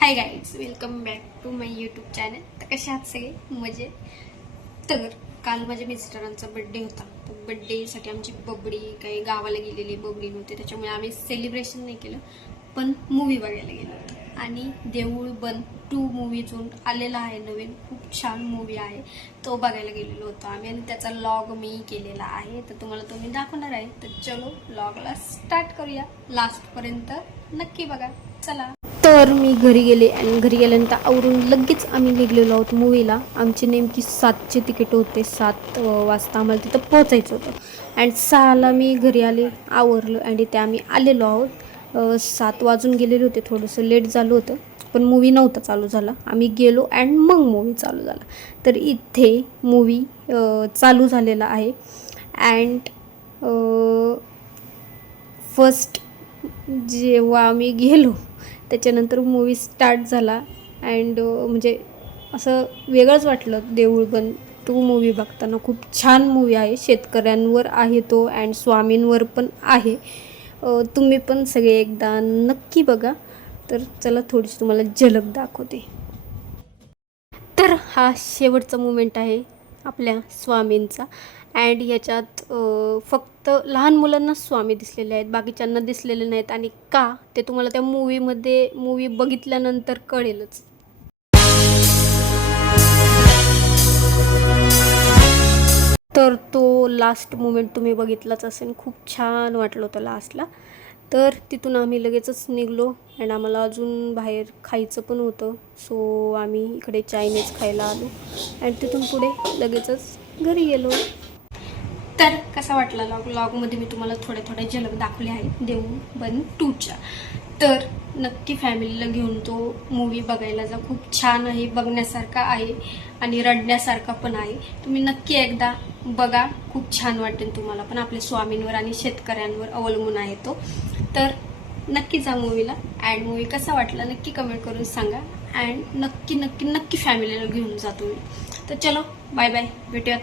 High guys, welcome back to my YouTube channel. तर कशा आहात सगळे? मजेत. तर काल माझ्या मिस्टरांचा बर्थडे होता. तर बर्थडेसाठी आमची बबडी काही गावाला गेलेली बबडी नव्हती, त्याच्यामुळे आम्ही सेलिब्रेशन नाही केलं, पण मूवी बघायला गेलो होतो. आणि देऊळ बंद 2 मूवी जो आलेला आहे नवीन, खूप छान मूवी आहे, तो बघायला गेलेलो होतो आम्ही. आणि त्याचा व्लॉग मी केलेला आहे, तर तुम्हाला तो मी दाखवणार आहे. तर चलो व्लॉगला स्टार्ट करूया. लास्टपर्यंत नक्की बघा. चला. तर मी घरी गेले आणि घरी गेल्यानंतर आवरून लगेच आम्ही निघलेलो आहोत मूवीला. आमची नेमकी 7चे तिकीट होते. 7 वाजता आम्हाला तिथं पोहोचायचं होतं. अँड 6ला मी घरी आले, आवरलं आणि ते आम्ही आलेलो आहोत. 7 वाजून गेलेले होते, थोडंसं लेट झालं होतं, पण मूवी नव्हता चालू झाला. आम्ही गेलो अँड मग मूवी चालू झाला. तर इथे मूवी चालू झालेला आहे. अँड फर्स्ट जेव्हा आम्ही गेलो त्याच्यानंतर मूवी स्टार्ट झाला. अँड म्हणजे असं वेगळंच वाटलं. देऊळ बंद 2 मूवी बघताना खूप छान मूवी आहे. शेतकऱ्यांवर आहे तो अँड स्वामींवर पण आहे. तुम्ही पण सगळे एकदा नक्की बघा. तर चला थोडीशी तुम्हाला झलक दाखवते. तर हा शेवटचा मोमेंट आहे आपल्या स्वामींचा. अँड याच्यात फक्त लहान मुलांना स्वामी दिसलेले आहेत, बाकीच्यांना दिसलेले नाहीत. आणि का ते तुम्हाला त्या मूवी बघितल्यानंतर कळेलच. तर तो लास्ट मोमेंट तुम्ही बघितलाच असेल, खूप छान वाटलं होतं लास्टला. तर तिथून आम्ही लगेचच निघलो अँड आम्हाला अजून बाहेर खायचं पण होतं. सो आम्ही इकडे चायनीज खायला आलो अँड तिथून पुढे लगेचच घरी गेलो. तर कसा वाटला व्लॉगमध्ये मी तुम्हाला थोड्या झलक दाखवल्या आहेत देऊळ बंद 2च्या. तर नक्की फॅमिलीला घेऊन तो मूवी बघायला जा. खूप छान आहे, बघण्यासारखा आहे आणि रडण्यासारखा पण आहे. तुम्ही नक्की एकदा बघा, खूप छान वाटेल तुम्हाला पण. आपल्या स्वामींवर आणि शेतकऱ्यांवर अवलंबून आहे तो. तर नक्की जा मूवीला. अँड मूवी कसा वाटला नक्की कमेंट करून सांगा. अँड नक्की फॅमिलीला घेऊन जा तुम्ही. तर चलो, बाय बाय, भेटूयात.